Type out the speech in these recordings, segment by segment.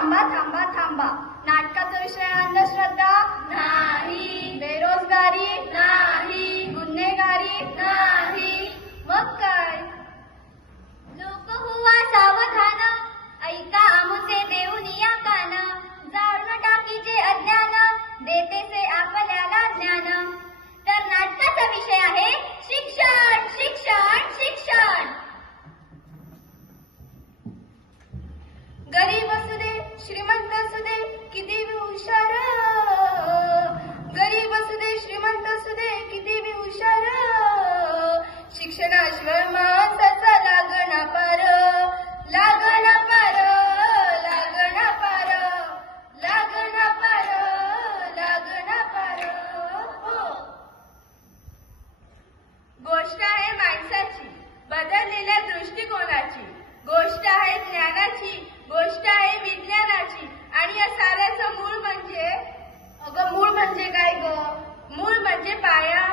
थांबा थांबा थांबा. नाटकाचा विषय अंधश्रद्धा नाही, बेरोजगारी नाही, गुन्हेगारी नाही. मग काय? लोक हुवा सावधान, ऐका आमुचे देऊनिया कान. जाळून टाकीचे अज्ञान, देतेसे आपल्याला ज्ञान. तर नाटकाचा विषय आहे शिक्षण शिक्षण शिक्षण. गरीब असू दे श्रीमंत असू दे किती बी हुशार, गरीब असू दे श्रीमंत असू दे किती बी हुशार, शिक्षणाशिवाय माणसाचा लागणा पार, लागणा पार, लागणा पार, लागणा पार, लागणा पार. हो. गोष्ट आहे माणसाची, बदललेल्या दृष्टिकोनाची, गोष्ट आहे ज्ञानाची, गोष्ट आहे विज्ञानाची. आणि या साऱ्याचं मूळ म्हणजे, अगं मूळ म्हणजे काय ग? मूळ म्हणजे पाया.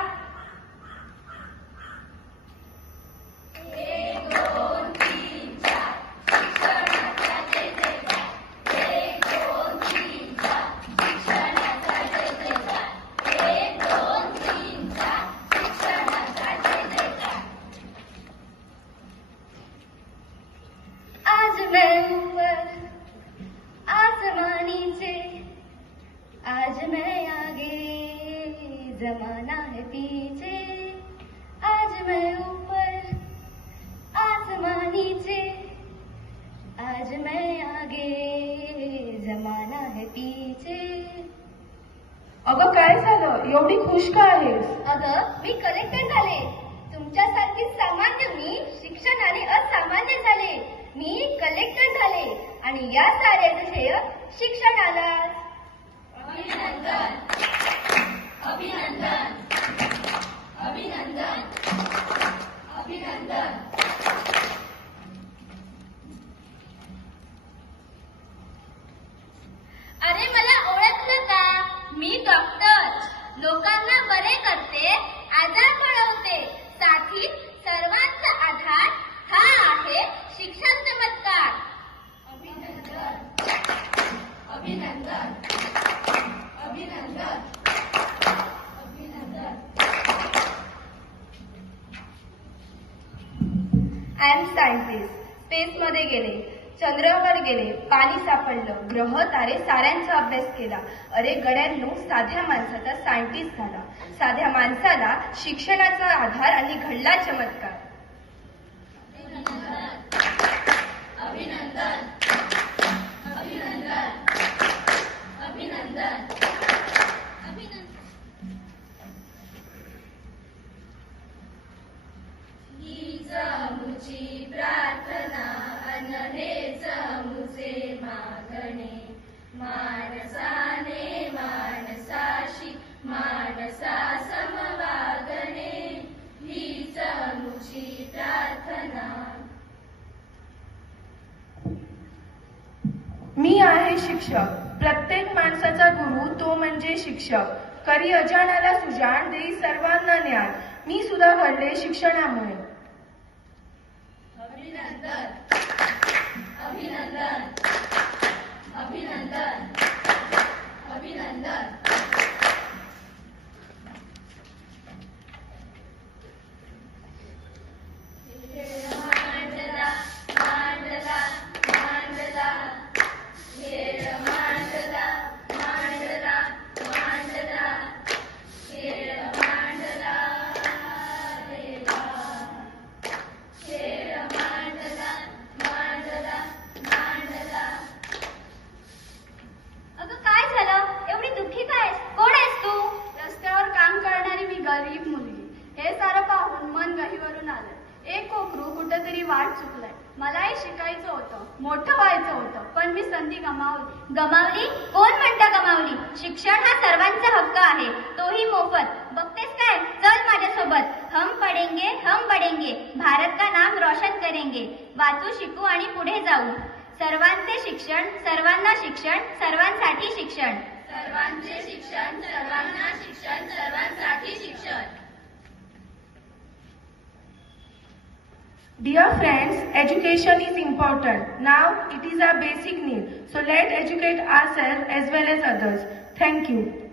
1 2 3 4 शिक्षणाचा जय जयकार. 1 2 3 4 शिक्षणाचा जय जयकार. 1 2 3 4 शिक्षणाचा जय जयकार. आज मैं ऊपर आसमानी से, आज मैं आगे जमाना है पीछे. आज मैं ऊपर आसमानी से, आज मैं आगे जमाना है पीछे. अगं काय झालं? एवढी खुश का आहेस? अगं मी कलेक्टर झाले. तुमच्यासारखी सामान्य मी शिक्षणाने असामान्य झाले. मी कलेक्टर झाले आणि या साऱ्याचं श्रेय शिक्षणाला. अभिनंदन अभिनंदन अभिनंदन अभिनंदन. अरे मला ओळखलं का? मी डॉक्टर. लोकांना बरे करते, आजार पळवते. साथीत सर्वांचा आधार हा आहे शिक्षण चमत्कार. अभिनंदन अभिनंदन अभिनंदन अभिनंदन. I am scientist. स्पेसमध्ये गेले, चंद्रावर गेले, पाणी सापडलं, ग्रह तारे साऱ्यांचा अभ्यास केला. अरे गड्यांनो, साध्या माणसाचा सायंटिस्ट झाला. साध्या माणसाला शिक्षणाचा आधार आणि घडला चमत्कार. अभिनंदन अभिनंदन अभिनंदन अभिनंदन. हीच आमुची प्रार्थना अन हेच आमुचे मागणे. माणसाने माणसाशी माणसा समवागणे. हीच आमुची प्रार्थना. मी आहे शिक्षक. प्रत्येक माणसाचा गुरु तो म्हणजे शिक्षक. करी अजाणाला सुजाण, देई सर्वांना ज्ञान. मी सुद्धा घडले शिक्षणामुळे. अभिनंदन अभिनंदन अभिनंदन अभिनंदन. मांडला मांडला मांडला, खेळ मांडला मांडला मांडला, खेळ मांडला देवा. खेळ मांडला मांडला मांडला. अगं काय झालं? एवढी दुःखी काय? कोण आहेस तू? रस्त्यावर काम करणारी मी गरीब मुलगी. हे सारं पाहून मन गहिवरून आलं. एक कोकरू कुठेतरी वाट चुकलंय. मलाही शिकायचं होतं, मोठं व्हायचं होतं, पण मी संधी गमावली. गमावली? कोण म्हणतं गमावली? शिक्षण हा सर्वांचा हक्क आहे, तोही मोफत. बघतेस काय? चल माझ्यासोबत. हम पढेंगे, भारत का नाम रोशन करेंगे. वाचू, शिकू आणि पुढे जाऊ. सर्वांचे शिक्षण, सर्वांना शिक्षण, सर्वांसाठी शिक्षण. सर्वांचे शिक्षण, सर्वांना शिक्षण, सर्वांसाठी शिक्षण. Dear friends, education is important. Now it is our basic need. So let's educate ourselves as well as others. Thank you.